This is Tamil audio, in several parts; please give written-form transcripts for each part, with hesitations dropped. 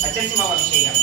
பச்சரிசி மாவு அபிஷேகம்.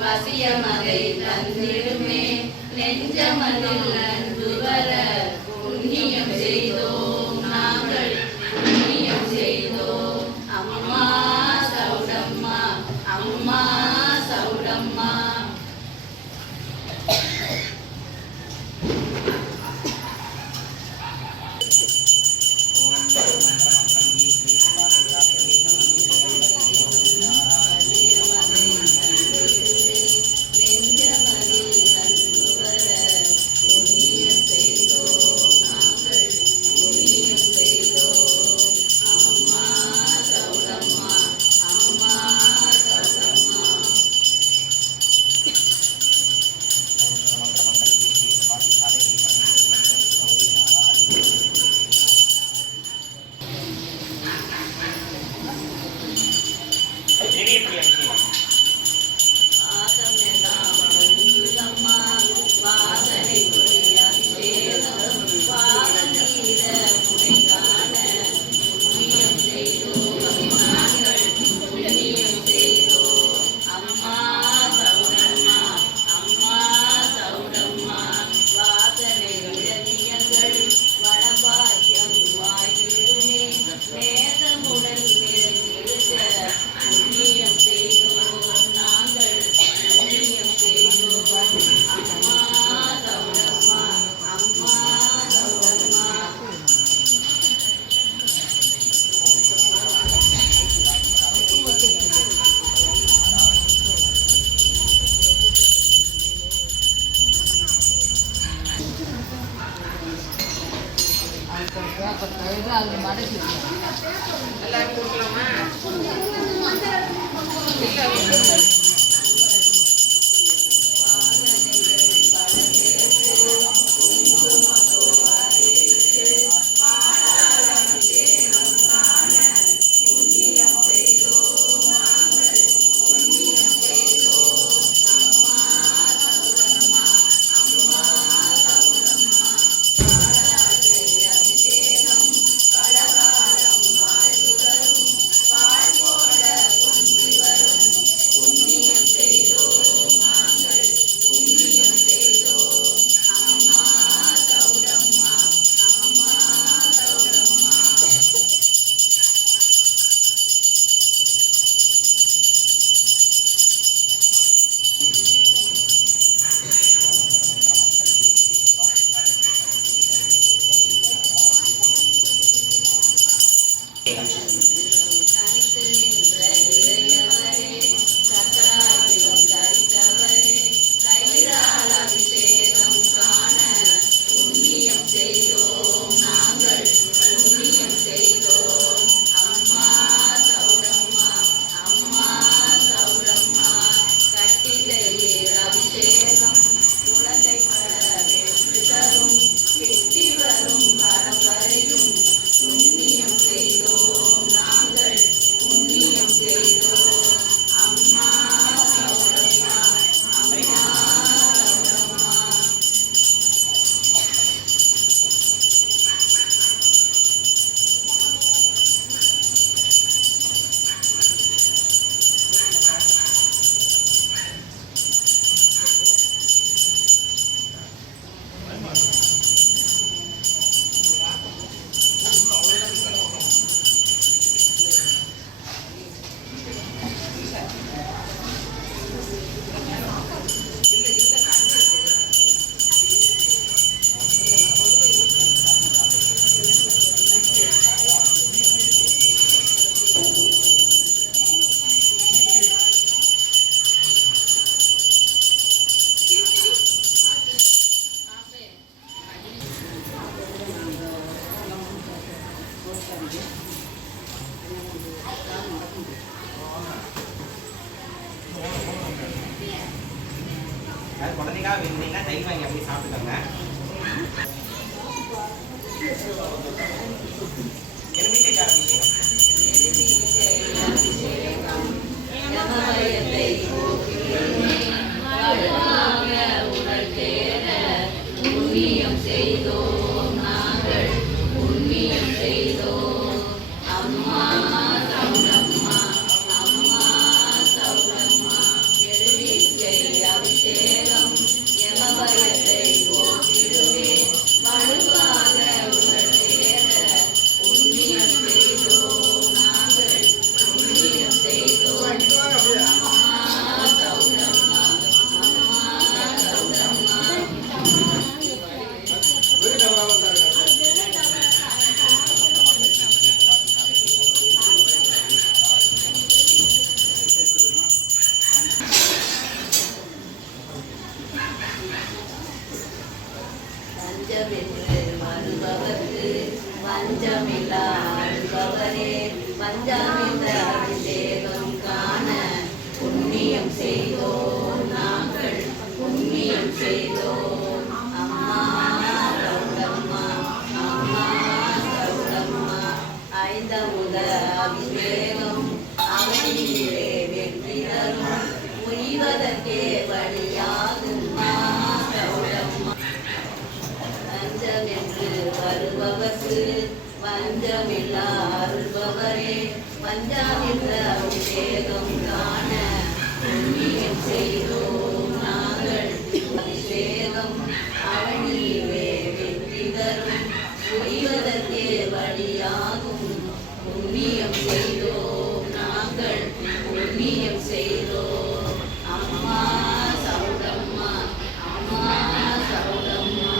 வசியமதை தந்திடுமே நெஞ்சமதில் அன்பு வர புண்ணியம் செய்தோம் நாங்கள் புண்ணியம் செய்தோம் அம்மா சௌடம்மா அம்மா சௌடம்மா. எல்லாரும் கொடுக்கலாமா? குழந்தைக்காக விருந்தீங்கன்னா தயிர் வாங்கி அப்படி சாப்பிட்டுக்கோங்க. என் வீட்டுக்கு புண்ணியம் செய்தோம் நாங்கள், புண்ணியம் செய்தோம். அம்மா சௌடம்மா, அம்மா சௌடம்மா, எழுவிச்சை அபிஷேகம் யமபயத்தை போக்கிடுவே, வலுவாக உடல் சேர புண்ணியம் செய்தோம் நாங்கள், புண்ணியம் செய்தோம். அம்மா சௌடம்மா, அம்மா சௌடம்மா. பஞ்சமென்று வருபவர்க்கு பஞ்சமில்லா அருள்பவரே, பஞ்சாமிர்த அபிஷேகம் காண புண்ணியம் செய்தோம் நாங்கள், புண்ணியம் செய்தோம். அம்மா சௌடம்மா, அம்மா சௌடம்மா, ஐந்தமுத அபிஷேகம் அவனிலே வெற்றி தரும், உய்வதற்கே வழியாகும் சௌடம்மா. பஞ்சமென்று வருபவர்க்கு பஞ்சமில்லா அருள்பவரே, பஞ்சாமிர்த அபிஷேகம் காண புண்ணியம் செய்தோம் நாங்கள், அபிஷேகம் அவனிலே வெற்றி தரும், உய்வதற்கே வழியாகும் புண்ணியம் செய்தோம் நாங்கள், புண்ணியம் செய்தோம். அம்மா சௌடம்மா, அம்மா சௌடம்மா.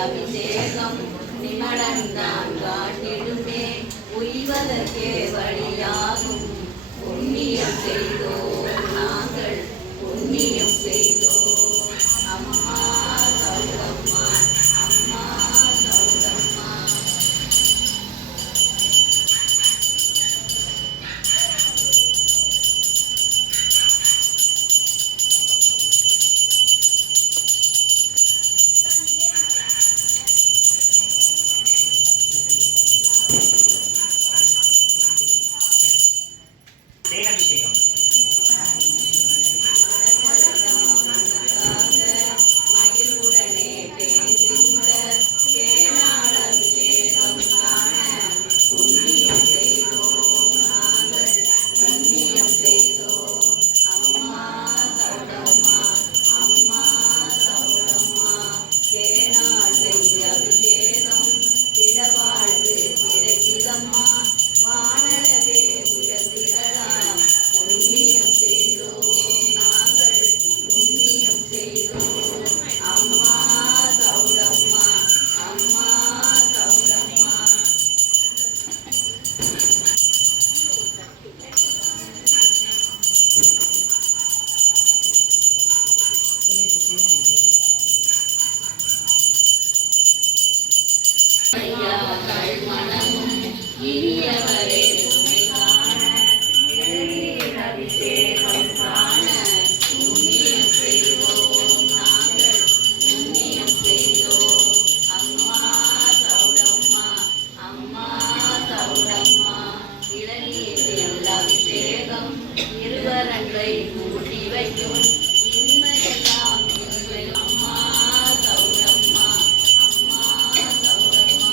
அபிஷேகம் நிமலந்தான் காட்டிடுமே உய்வதற்கே வழியாகும் புண்ணியம் செய்தோம் நாங்கள் புண்ணியம் செய்தோம் அம்மா சௌடம்மா அம்மா சௌடம்மா தேனாபிஷேகம் வானரவே உயர்ந்திடலாம் புண்ணியம் செய்தோம் நாங்கள் புண்ணியம் செய்தோம் அம்மா சௌடம்மா அம்மா சௌடம்மா ஐயா கல்மணமும் இனியவரே உன்னை காண இளநீர் அபிஷேகம் காண புண்ணியம் செய்தோம் நாங்கள் புண்ணியம் செய்தோம் அம்மா சௌடம்மா அம்மா சௌடம்மா இளநீரில் அபிஷேகம் இருவரங்கை கூட்டி வைக்கும் இன்மையெல்லாம் இல்லை அம்மா சௌடம்மா அம்மா சௌடம்மா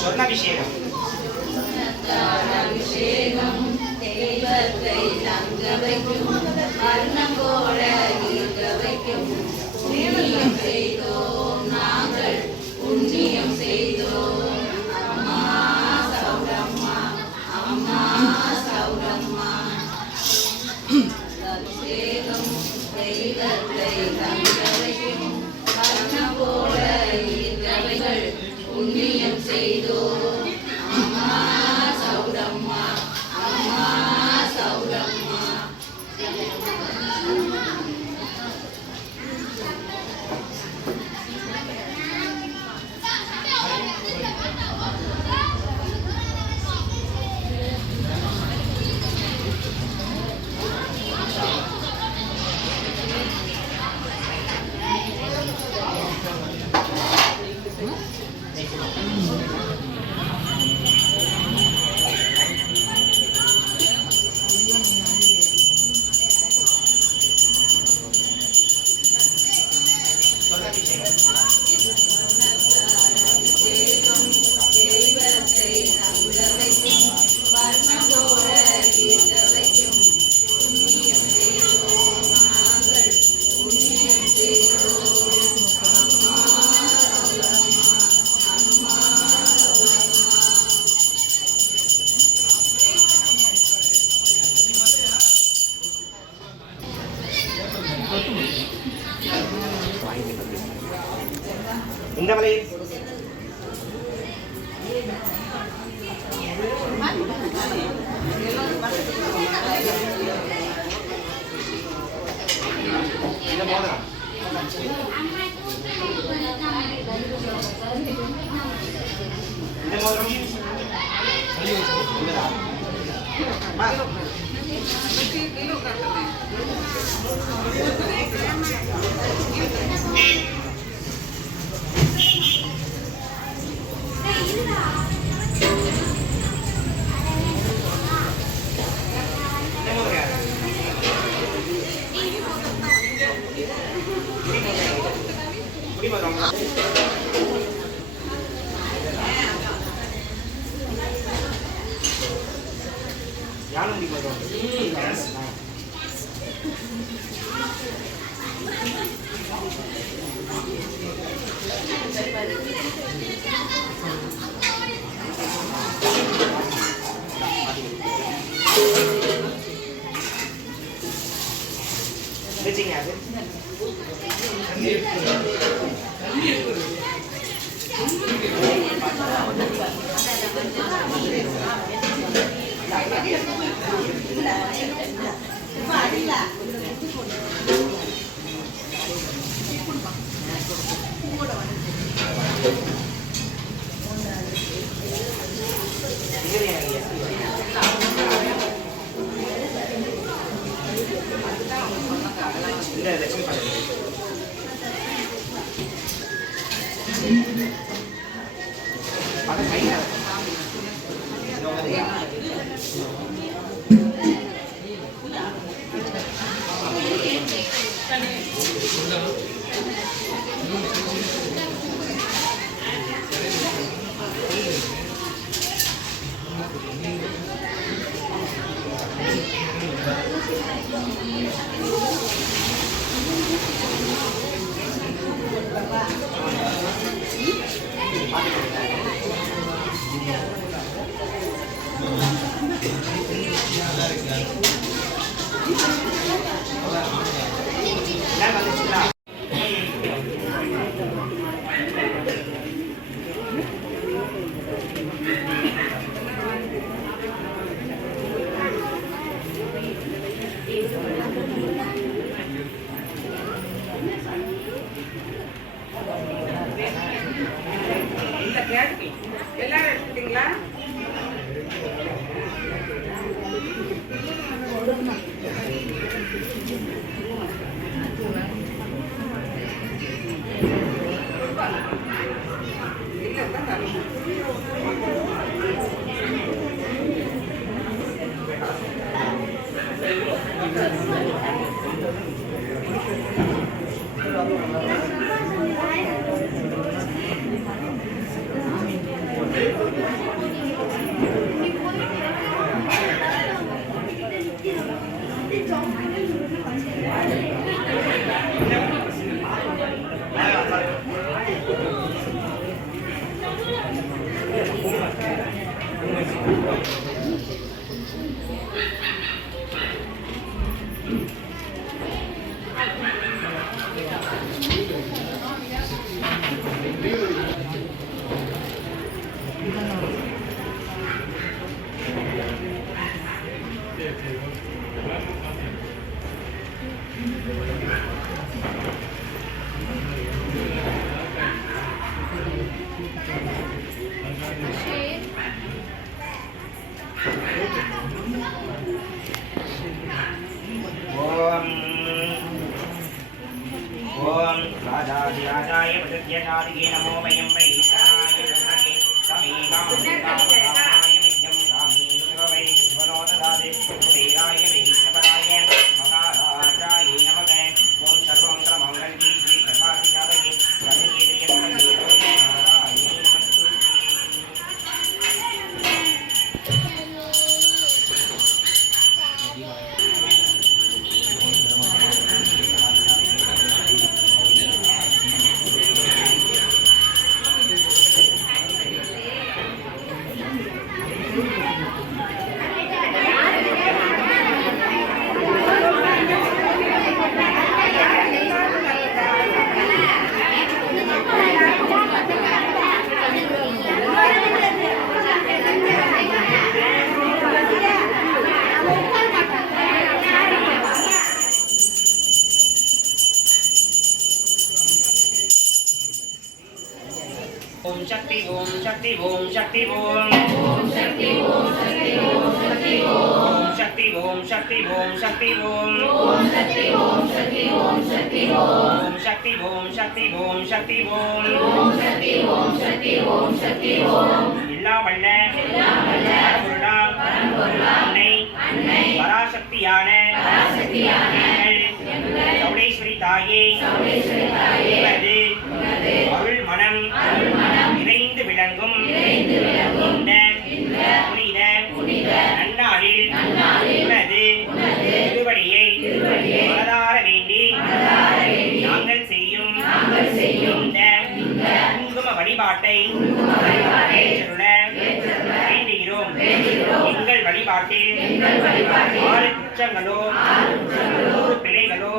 சொர்ணாபிஷேகம் அபிஷேகம் தெய்வத்தை தங்க வைக்கும் வர்ணம் போல ஈர்க்க வைக்கும் புண்ணியம் செய்தோம் நாங்கள் புண்ணியம் செய்தோம் அம்மா சௌரம்மா அம்மா சௌரம்மா அபிஷேகம் தெய்வத்தை தங்க வைக்கும் வர்ணம் போல ஈர்க்க வைகள் புண்ணியம் செய்தோம் அம்மா சௌரம்மா அம்மா சௌரம்மா இந்த மலை இந்த மோதிரம் இந்த மோதிரம் இங்கதான். யாரும் முடி போயிடும். வச்சிங்க அது இந்த லட்சுமி படம் படம் கையில் வந்துச்சுங்களா? எல்லாரும் எடுத்துட்டீங்களா? ओम राजाधिराजाय प्रत्यक्षादिगे नमो वयं वैष्णाय ब्रह्मणे समीकामकामकामाय मिथ्यं रामी वै वनोददादे कुबेराय वैष्णवराय महाराजाय नमः ओम सर्वमङ्गलमङ्गल्ये श्री सर्वाधिसाधके सर्वकेतये ओम शक्ति ओम शक्ति ओम शक्ति ओम शक्ति ओम शक्ति ओम शक्ति ओम शक्ति ओम शक्ति ओम शक्ति ओम शक्ति ओम शक्ति ओम शक्ति ओम शक्ति ओम शक्ति ओम शक्ति ओम शक्ति ओम शक्ति ओम शक्ति ओम इल्ला वल्ल अन्नै पराशक्तिயான சௌடேஸ்வரி தாயே அருள் மனம் நிறைந்து விளங்கும் இந்த புனித நன்னாளில் உனது திருவடியை மனதார வேண்டி நாங்கள் செய்யும் இந்த குங்கும வழிபாட்டை வேண்டுகிறோம். எங்கள் வழிபாட்டில் 6 குற்றங்களோ 100 பிழைகளோ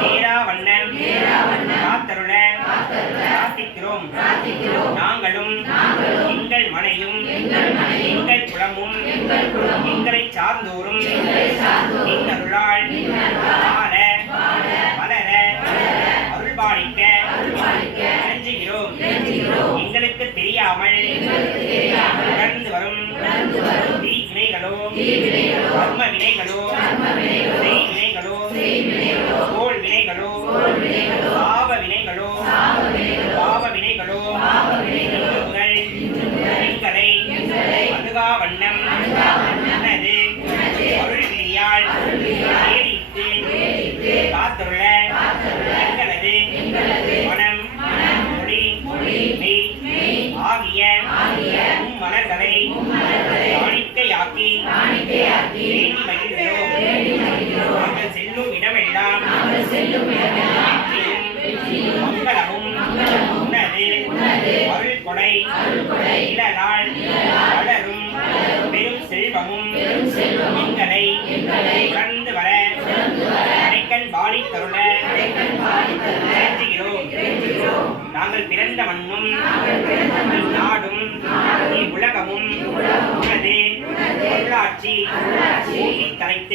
நேரா வண்ணம் காத்தருள பிரார்த்திக்கிறோம். நாங்களும் எங்கள் மனையும் எங்கள் குலமும் எங்களை சார்ந்தோறும் எங்களுளால் வாழ வளர அருள்பாலிக்க நெஞ்சுகிறோம். எங்களுக்கு தெரியாமல் நடந்து வரும் தீவினைகளோ கர்ம வினைகளோ செய்வினைகளோ போல்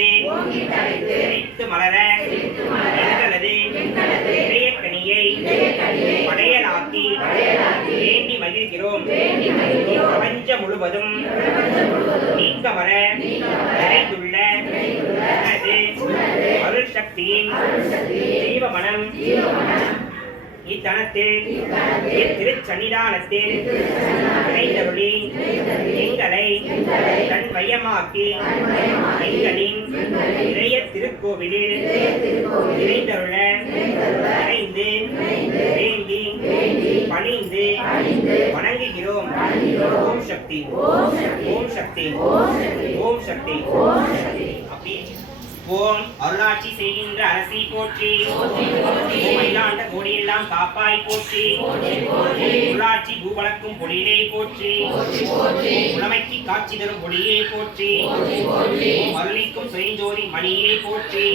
சிரித்து மலர எங்களது இதயக்கனியை படையலாக்கி வேண்டி மகிழ்கிறோம். பிரபஞ்சம் முழுவதும் நீங்க வர நிறைந்துள்ள அருள் சக்தியின் ஜீவமனம் இத்தனத்தில் திருச்சன்னிதானத்தில் இணைந்தருளி எங்களை தன் மையமாக்கி எங்களின் இளைய திருக்கோவிலில் இணைந்தருள இணைந்து வேண்டி பணிந்து வணங்குகிறோம். ஓம் சக்தி, ஓம் சக்தி, ஓம் சக்தி. அப்படி ஓம் அருளாட்சி செய்கின்ற அரசி போற்றி, மயிலாண்ட கோடியெல்லாம் காப்பாய் போற்றி, உள்ளாட்சி பூவளக்கும் பொழிலே போற்றி, உளமைக்கு காட்சி தரும் பொழியே போற்றி, அருளிக்கும் சுயஞ்சோதி மணியே போற்றி,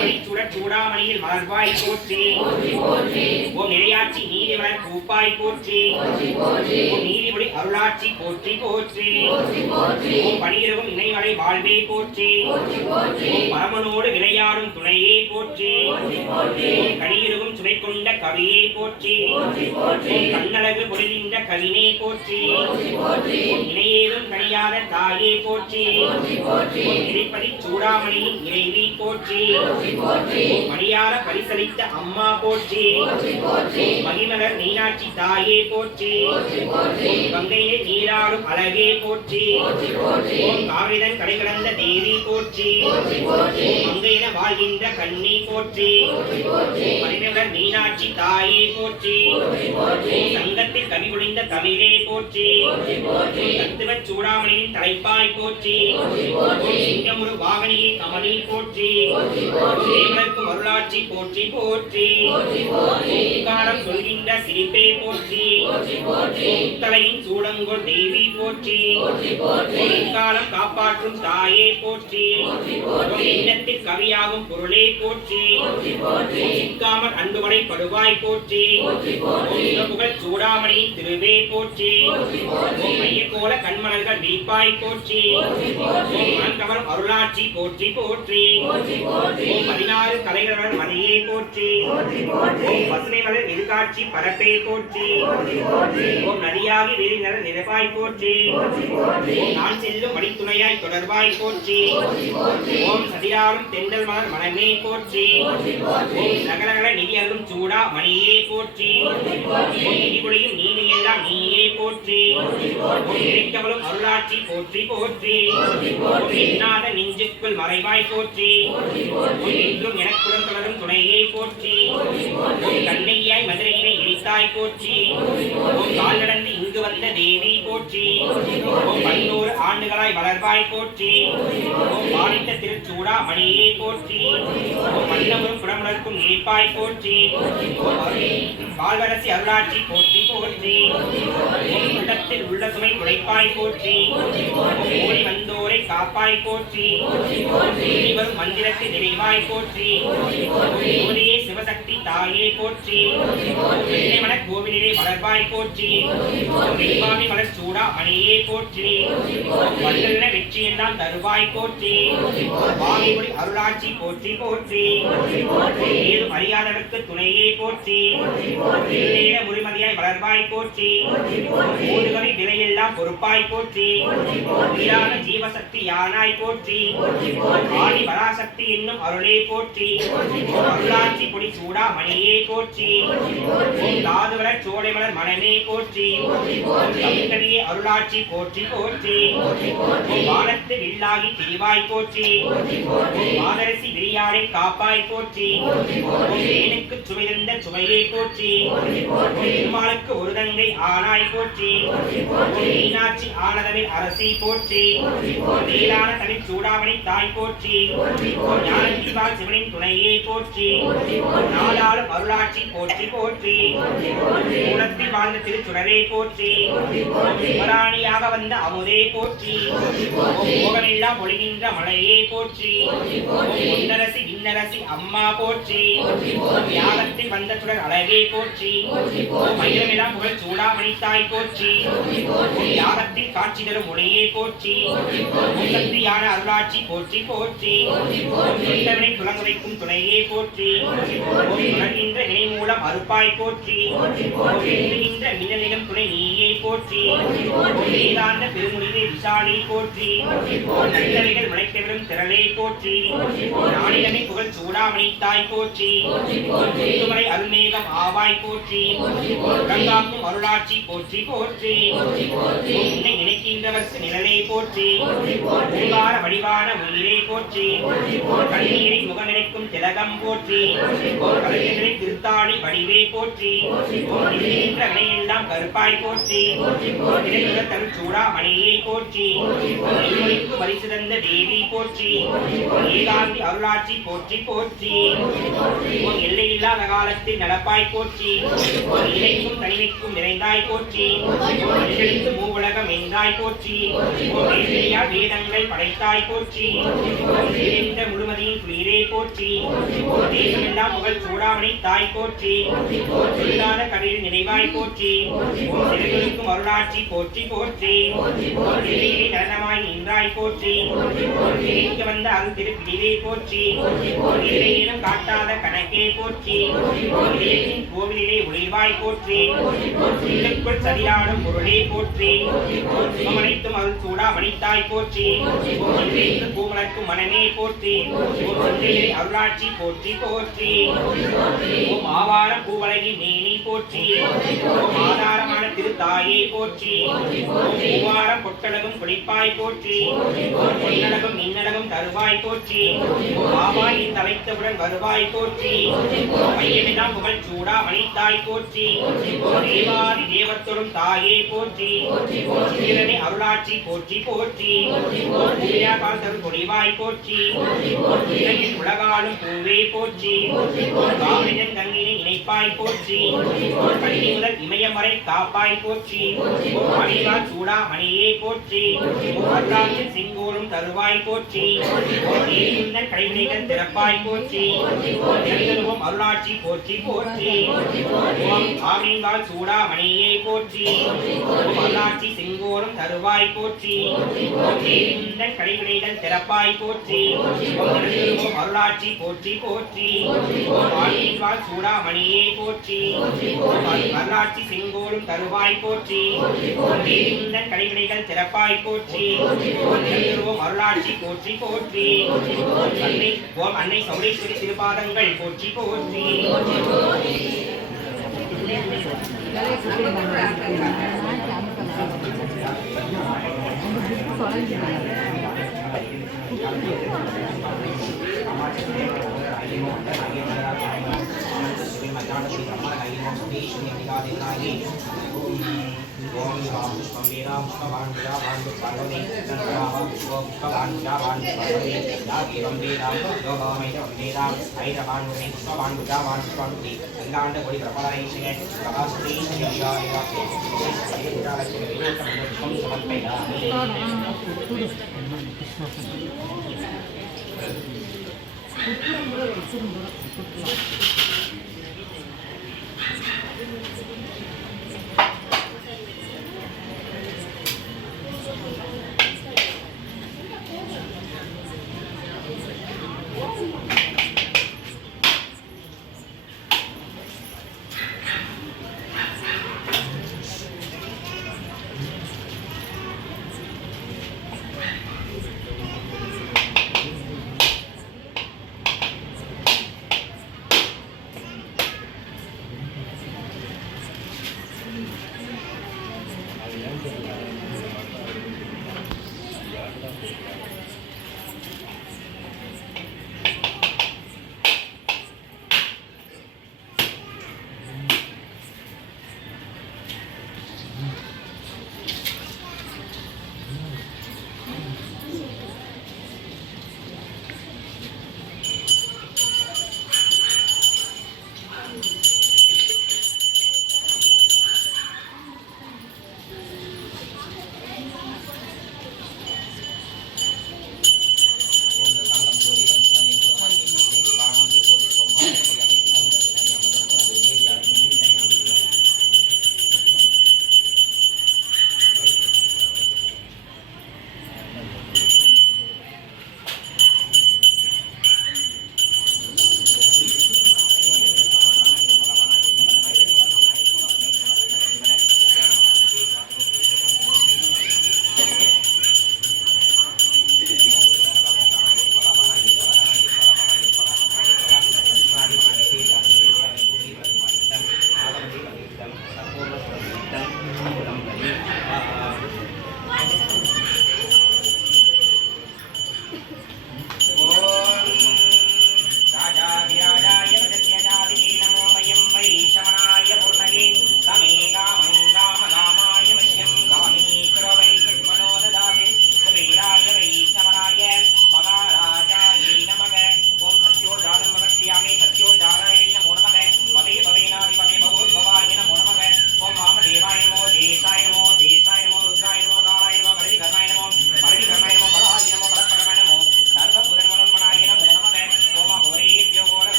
மணிச்சுடர் சூடாமணியில் மலர்வாய் போற்றி, ஓம் நிலையாட்சி நீதி மலர் பூப்பாய் போற்றி, ஓம் நீதிபடி அருளாட்சி போற்றி போற்றி, ஓம் பணியிரவும் இணைமலை வாழ்வே போற்றி, பரமனோடு விளையாடும் துணையே போற்றி, கடியிருவும் சுவை கொண்ட கவியை போற்றி, கண்ணழகு பொழிகின்ற கவினை போற்றி, இணையேதும் கனியாத தாயே போற்றி, இறைப்பதி சூடாமணியின் இறைவி போற்றி, மணியார பரிசளித்த அம்மா போற்றி, மகிமலர் மீனாட்சி தாயே போற்றி, கங்கையிலே நீராடும் அழகே போற்றி, காவிரிதன் கடை கடந்த தேவி போற்றி, மங்கையில வாழ்கின்ற கண்ணி போற்றி, மணிமலர் மீனாட்சி தாயே போற்றி, சங்கத்தில் கவி பொழிந்த தமிழே போற்றி, தத்துவ சூடாமணியின் தலைப்பாய் போற்றி, சிங்கமுரு வாகனியை கமலி போற்றி, தேவனுக்கும் அருளாட்சி போற்றி போற்றி, காலம் சொல்கின்ற சிரிப்பே போற்றி, தலையின் சூடங்கோல் தேவி போற்றி, காலம் காப்பாற்றும் தாயே போற்றி, எண்ணத்தில் கவியாகும் பொருளே போற்றி, சிக்காமல் அன்புகளை படுவாய் போற்றி, புகழ் சூடாமணியின் திருவே போற்றி, மைய கோல கண்மலர்கள் வீப்பாய் போற்றி, கவரும் அருளாட்சி போற்றி போற்றி, 16 கலைகளுடன் மதியே போற்றி, பசுமை மலர் எதிர்காட்சி பரப்பே போற்றி, நதியாகி வேலிநர் நிரப்பாய் போற்றி, நான் செல்லும் வழித்துணையாய் தொடர்பாய் போற்றி, ஓம் சதிராலும் தென்றல் மலர் மனமே போற்றி, ஓம் சகலகல நிதி அருளும் சூடா மணியே போற்றி, ஓம் நிதிபொழியும் நீதி எல்லாம் நீயே போற்றி, ஓம் இறைக்கவளும் அருளாட்சி போற்றி போற்றி, ஓம் எண்ணாத நெஞ்சுக்குள் மறைவாய் போற்றி, ஓம் என்றும் எனக்குடன் தொடரும் துணையே போற்றி, ஓம் கண்ணையாய் மதுரையினை இணைத்தாய் போற்றி, ஓம் கால் நடந்து இங்கு வந்த தேவி போற்றி, ஓம் 11 ஆண்டுகளாய் வளர்வாய் போற்றி, ஓம் பாலித்த திருச்சூடா மணியே போற்றி, ஓம் மன்னவரும் புறமுடர்க்கும் இணைப்பாய் போற்றி, வாழ்வரசி அருளாட்சி போற்றி போற்றி, உள்ளத்தில் உள்ள சுமை துடைப்பாய் போற்றி, ஓடி வந்தோரை காப்பாய் போற்றி, வரும் மந்திரத்தில் நிறைவாய் போற்றி, ஜோதியே சிவசக்தி தாயே போற்றி, மன கோவிலே வளர்வாய் போற்றி, வெண்பாவி மலர் சூடா மணியே போற்றி, வல்லல்ல வெற்றி எல்லாம் தருவாய் போற்றி, பாவிபடி அருளாட்சி போற்றி போற்றி, ஏதும் அறியாதவருக்கு துணையே போற்றி, முறிமதியாய் வளர்வாய் போற்றி, ஊடுகவி விலையெல்லாம் பொறுப்பாய் போற்றி, உயிரான ஜீவசக்தி யானாய் போற்றி, ஆதி பராசக்தி என்னும் அருளே போற்றி, அருளாட்சி பொடி சூடா மணியே போற்றி, தாதுவளர் சோலை மலர் மனமே போற்றி, தமிழ்கவியே அருளாட்சி போற்றி போற்றி, வானத்து வில்லாகி திரிவாய் போற்றி, மாதரசி விரியாடை காப்பாய் போற்றி, தேனுக்கு சுவைந்த சுவையை போற்றி, திருமாலுக்கு ஒரு தங்கை ஆனாய் போற்றி, மீனாட்சி ஆனதவில் அரசி போற்றி, மேலான தமிழ் சூடாமணி தாய் போற்றி, ஞானத்திவால் சிவனின் துணையே போற்றி, நாடாளும் அருளாட்சி போற்றி போற்றி, மூலத்தில் வாழ்ந்த திருச்சுடரே போற்றி மராணியாக வந்த அமுதே போற்றி மோகமெல்லாம் பொழிகின்ற மலையே போற்றி முன்னரசி விண்ணரசி அம்மா போற்றி யாகத்தில் வந்த சுடர் அழகே போற்றி மயிலமெல்லாம் புகழ் சூடாமணித்தாய் போற்றி யாகத்தில் காட்சி தரும் மொழியே போற்றி சக்தியான அருளாட்சி போற்றி போற்றி தொண்டவனை துலங்க வைக்கும் துணையே போற்றி துணர்கின்ற இணை மூலம் அறுப்பாய் போற்றி மின்னலிடம் துணை நீயே போற்றி வேதாந்த பெருமுனிவே விசாலி போற்றி நல்லவைகள் மலைத்தவிடும் திரளே போற்றி நாளிலமை புகழ் சூடாமணித்தாய் போற்றி முத்துமலை அருள்மேகம் ஆவாய் போற்றி கங்காக்கும் அருளாட்சி போற்றி போற்றி உன்னை நினைக்கின்றவர்க்கு நிழலே போற்றி ஓங்கார வடிவான உயிரே போற்றி கண்ணீரை முக நினைக்கும் திலகம் போற்றி கலைஞர்களை திருத்தாளி வடிவே போற்றி வினையெல்லாம் கருப்பாய் போற்றி தரு சூடாமணியை போற்றி வரி சிறந்த தேவி போற்றி ஏகாந்தி அருளாட்சி போற்றி போற்றி எல்லையில்லாத காலத்தில் நடப்பாய் போற்றி இணைக்கும் தனிமைக்கும் நிறைந்தாய் போற்றி மனிதனுக்கு மூவுலகம் என்றாய் போற்றி வேதங்கள் படைத்தாய் போற்றி முழுமதியின் குளிரே போற்றி தேசமெல்லாம் புகழ் சூடாமணி தாய் போற்றி சொல்லாத கடலில் நினைவாய் போற்றி சிறுகளுக்கும் அருளாட்சி போற்றி போற்றி நலனமாய் நின்றாய் போற்றி வந்த அருள் திருப்பிடிவே போற்றி ஏனும் காட்டாத கணக்கே போற்றி கோவிலே ஒளிவாய் போற்றி உள்ளுக்குள் சரியாடும் பொருளே போற்றி அனைத்தும் அருள் சூடாமணித்தாய் போற்றி பூமலர்க்கும் மனமே போற்றி அருளாட்சி போற்றி போற்றி ஓம் ஆவார பூவலகி மேனி போற்றி ஓம் ஆதாரமான திருத்தாயே போற்றி ஓம் மூவாரம் பொட்டளவும் குளிப்பாய் போற்றி ஓம் பொன்னளவும் மின்னளவும் தருவாய் போற்றி ஓம் ஆவாய் தலைத்தவுடன் வருவாய் போற்றி மையமெல்லாம் புகழ் சூடா மணித்தாய் போற்றி தேவாதி தேவத்தொடும் தாயே போற்றி சீரனை அருளாட்சி போற்றி போற்றி கால் தரும் பொழிவாய் போற்றி உலகாலும் பூவே போற்றி காவிரின் கங்கினை இணைப்பாய் போற்றி கண்ணி முதல் இமயம் வரை காப்பாய் போற்றி மணிவால் சூடா மணியே போற்றி வரலாற்றில் செங்கோலும் தருவாய் போற்றி கடைவினைகள் திறப்பாய் போற்றி அருளாட்சி போற்றி போற்றி ஆவின்கால் சூடா மணியே போற்றி வரலாட்சி செங்கோலும் தருவாய் போற்றி கடைவினைகள் திறப்பாய் போற்றி அருளாட்சி போற்றி போற்றி ஆவின்கால் சூடா மணியே போற்றி வரலாட்சி செங்கோலும் தருவாய் போற்றி கடைவினைகள் திறப்பாய் போற்றி அருளாட்சி போற்றி போற்றி அன்னை சௌடேஸ்வரி திருப்பாதங்கள் போற்றி போற்றி ஓம் ராம் ஸ்வமேராம் ஸ்வவான்யாவான் பார்வதி தன்வாஹ ஓம் ஸ்வவான்யாவான் பார்வதி யாகேவம் வேதாம் யோகாமைதம் வேதாம் ஐரவான் முனி ஸ்வவான் புஜாவான் ஸ்வவான்தி அங்காண்ட கோடி பிரபலரைஷே பிரகாசதே யயாய வாக்கே ஏதாலக்ஷ்மி விவேகம் சமர்ப்பயாமி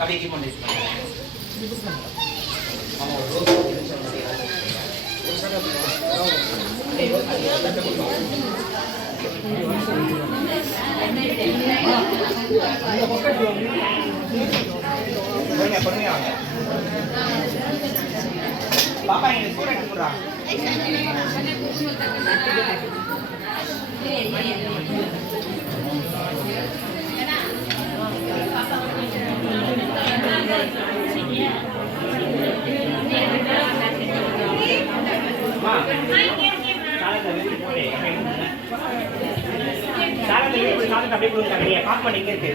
கடைக்கு பண்ணி ஆமா ரோஸ் பொறுமையா வாங்க பாப்பா நீங்க கூட எடுத்துறா அப்படியே கொடுங்க நீங்க பாஸ் பண்ணிக்க இருக்கு